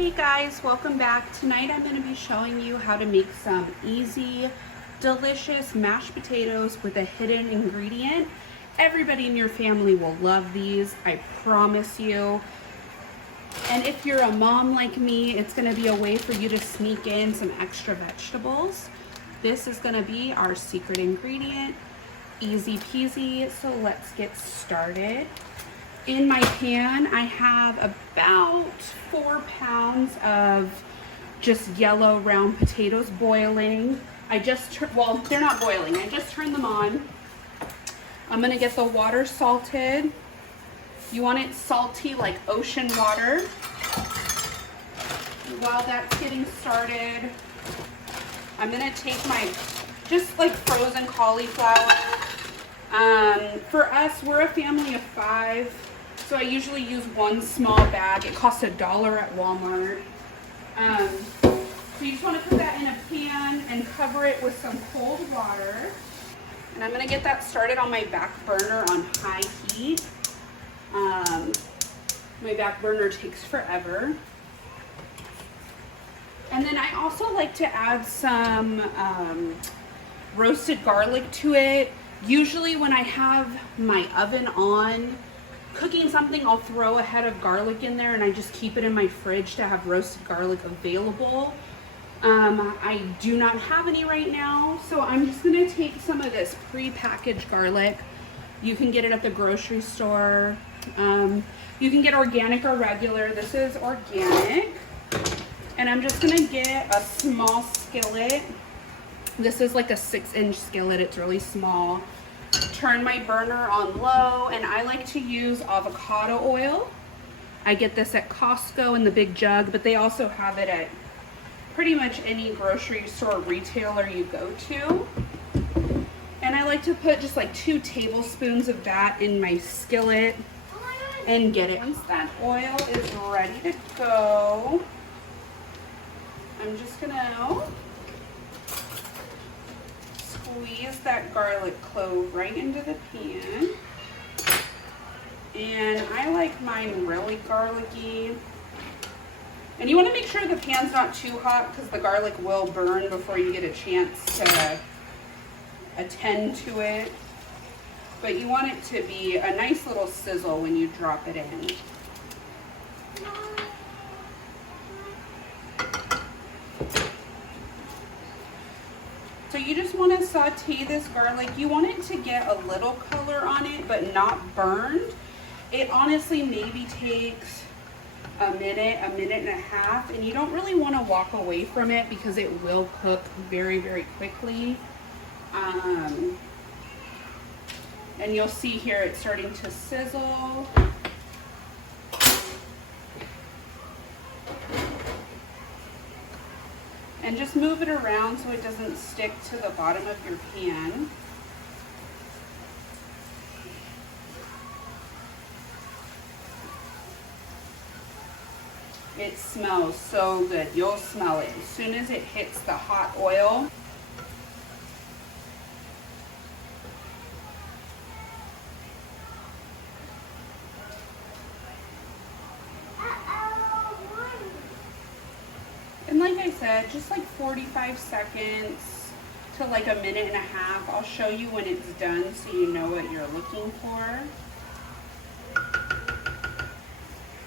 Hey guys, welcome back. Tonight I'm going to be showing you how to make some easy, delicious mashed potatoes with a hidden ingredient. Everybody in your family will love these, I promise you. And if you're a mom like me, it's going to be a way for you to sneak in some extra vegetables. This is going to be our secret ingredient. Easy peasy, so let's get started. In my pan, I have about 4 pounds of just yellow round potatoes boiling. Well, they're not boiling, I just turned them on. I'm gonna get the water salted. You want it salty like ocean water. While that's getting started, I'm gonna take my just like frozen cauliflower. For us, we're a family of 5. So I usually use one small bag. It costs $1 at Walmart. So you just want to put that in a pan and cover it with some cold water. And I'm going to get that started on my back burner on high heat. My back burner takes forever. And then I also like to add some roasted garlic to it. Usually when I have my oven on, cooking something, I'll throw a head of garlic in there and I just keep it in my fridge to have roasted garlic available. I do not have any right now, so I'm just gonna take some of this pre-packaged garlic. You can get it at the grocery store. You can get organic or regular. This is organic. And I'm just gonna get a small skillet. This is like a 6-inch skillet, it's really small. Turn my burner on low, and I like to use avocado oil. I get this at Costco in the big jug, but they also have it at pretty much any grocery store retailer you go to. And I like to put just like 2 tablespoons of that in my skillet and get it. Once that oil is ready to go, I'm just gonna squeeze that garlic clove right into the pan. And I like mine really garlicky. And you want to make sure the pan's not too hot because the garlic will burn before you get a chance to attend to it. But you want it to be a nice little sizzle when you drop it in. So you just want to saute this garlic. You want it to get a little color on it, but not burned. It honestly maybe takes a minute and a half, and you don't really want to walk away from it because it will cook very, very quickly. And you'll see here it's starting to sizzle. And just move it around so it doesn't stick to the bottom of your pan. It smells so good. You'll smell it as soon as it hits the hot oil. And like I said, just like 45 seconds to like a minute and a half. I'll show you when it's done so you know what you're looking for.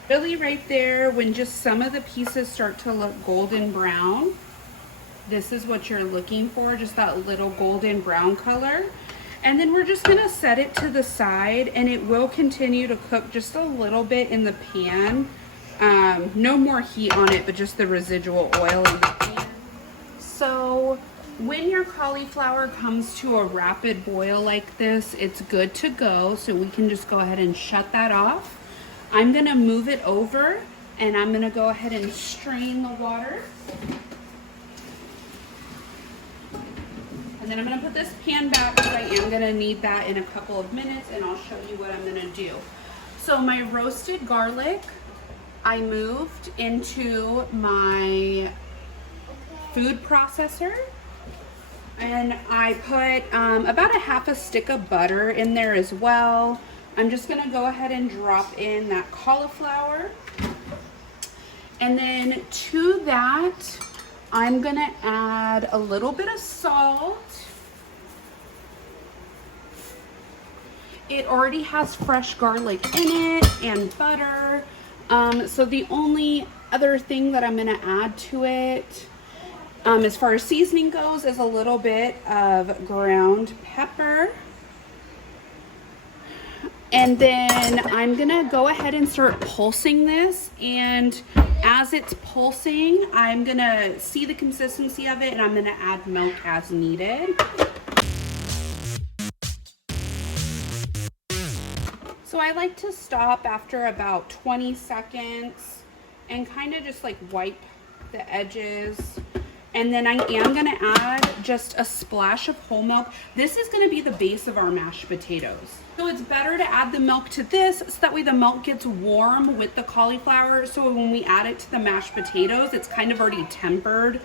Really right there, when just some of the pieces start to look golden brown, this is what you're looking for, just that little golden brown color. And then we're just gonna set it to the side, and it will continue to cook just a little bit in the pan. No more heat on it, but just the residual oil in the pan. So when your cauliflower comes to a rapid boil like this, it's good to go. So we can just go ahead and shut that off. I'm gonna move it over, and I'm gonna go ahead and strain the water. And then I'm gonna put this pan back because I am gonna need that in a couple of minutes, and I'll show you what I'm gonna do. So my roasted garlic, I moved into my food processor, and I put about a half a stick of butter in there as well. I'm just gonna go ahead and drop in that cauliflower. And then to that, I'm gonna add a little bit of salt. It already has fresh garlic in it and butter. So the only other thing that I'm gonna add to it, as far as seasoning goes, is a little bit of ground pepper. And then I'm gonna go ahead and start pulsing this, and as it's pulsing, I'm gonna see the consistency of it, and I'm gonna add milk as needed. So I like to stop after about 20 seconds and kind of just like wipe the edges. And then I am gonna add just a splash of whole milk. This is gonna be the base of our mashed potatoes. So it's better to add the milk to this so that way the milk gets warm with the cauliflower. So when we add it to the mashed potatoes, it's kind of already tempered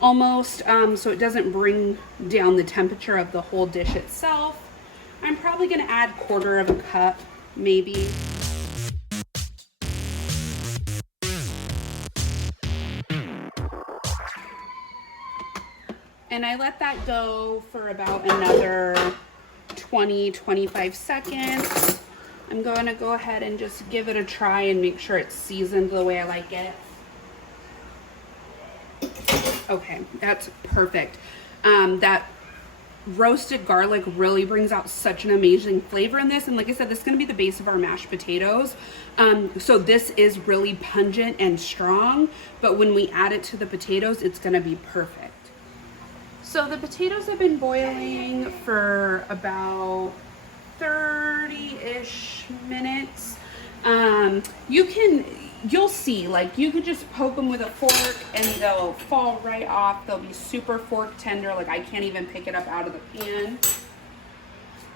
almost, so it doesn't bring down the temperature of the whole dish itself. I'm probably gonna add 1/4 of a cup, maybe. And I let that go for about another 20-25 seconds. I'm going to go ahead and just give it a try and make sure it's seasoned the way I like it. Okay, that's perfect. That roasted garlic really brings out such an amazing flavor in this. And like I said, this is going to be the base of our mashed potatoes. So this is really pungent and strong, but when we add it to the potatoes, it's going to be perfect. So the potatoes have been boiling for about 30-ish minutes. You'll see, like you could just poke them with a fork and they'll fall right off. They'll be super fork tender, like I can't even pick it up out of the pan.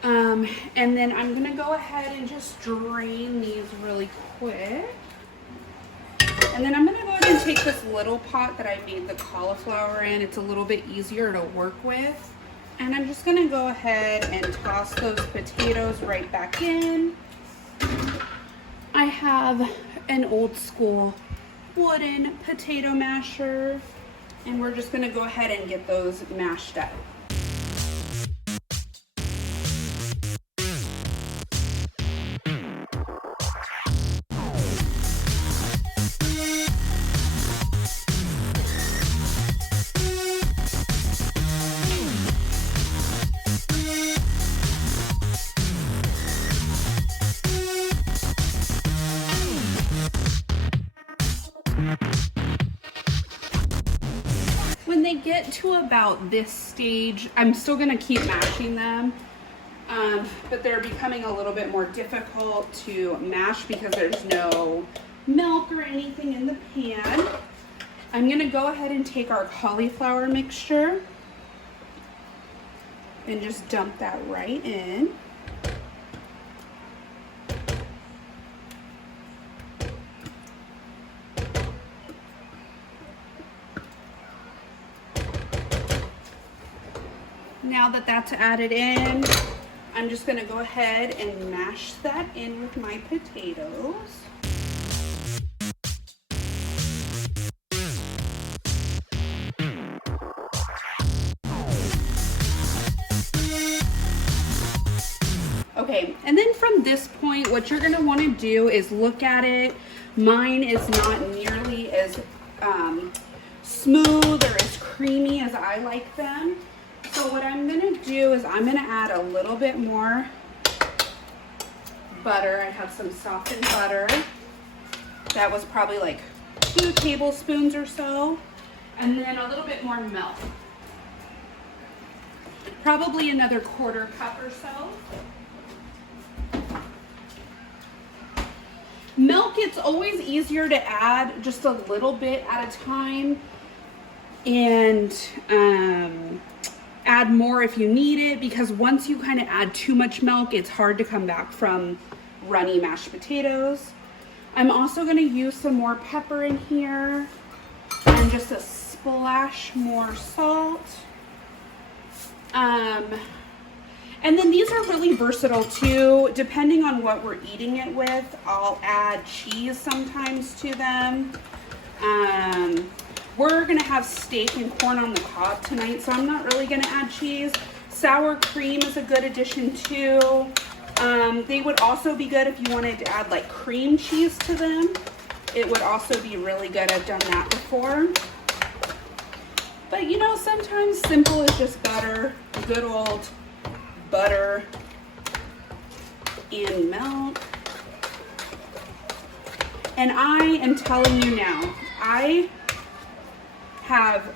And then I'm gonna go ahead and just drain these really quick. And then I'm gonna go ahead and take this little pot that I made the cauliflower in. It's a little bit easier to work with. And I'm just gonna go ahead and toss those potatoes right back in. I have an old school wooden potato masher, and we're just gonna go ahead and get those mashed up. When they get to about this stage, I'm still gonna keep mashing them, but they're becoming a little bit more difficult to mash because there's no milk or anything in the pan. I'm gonna go ahead and take our cauliflower mixture and just dump that right in. Now that that's added in, I'm just gonna go ahead and mash that in with my potatoes. Okay, and then from this point, what you're gonna wanna do is look at it. Mine is not nearly as smooth or as creamy as I like them. So what I'm gonna do is I'm gonna add a little bit more butter. I have some softened butter. That was probably like 2 tablespoons or so. And then a little bit more milk. Probably another 1/4 cup or so. Milk, it's always easier to add just a little bit at a time, and add more if you need it, because once you kind of add too much milk, it's hard to come back from runny mashed potatoes. I'm also going to use some more pepper in here and just a splash more salt. And then these are really versatile too. Depending on what we're eating it with, I'll add cheese sometimes to them. We're gonna have steak and corn on the cob tonight, so I'm not really gonna add cheese. Sour cream is a good addition too. They would also be good if you wanted to add like cream cheese to them. It would also be really good. I've done that before. But you know, sometimes simple is just better. Good old butter and milk. And I am telling you now, I have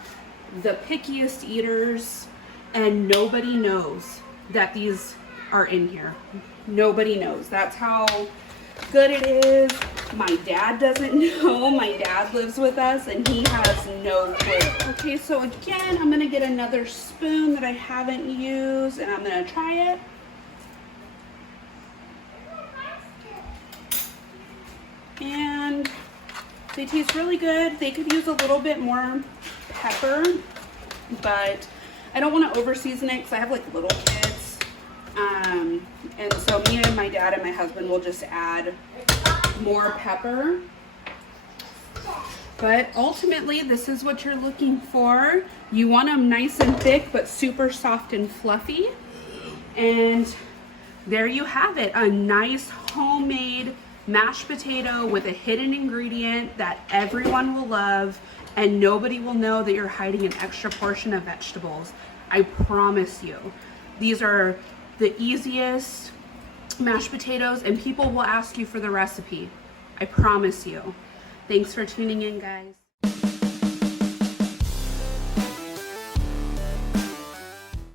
the pickiest eaters and nobody knows that these are in here. Nobody knows. That's how good it is. My dad doesn't know. My dad lives with us and he has no clue. Okay, so again, I'm gonna get another spoon that I haven't used and I'm gonna try it. And they taste really good. They could use a little bit more pepper, but I don't want to over season it because I have like little kids. And so me and my dad and my husband will just add more pepper. But ultimately, this is what you're looking for. You want them nice and thick, but super soft and fluffy. And there you have it, a nice homemade mashed potato with a hidden ingredient that everyone will love and nobody will know that you're hiding an extra portion of vegetables. I promise you. These are the easiest mashed potatoes and people will ask you for the recipe. I promise you. Thanks for tuning in, guys.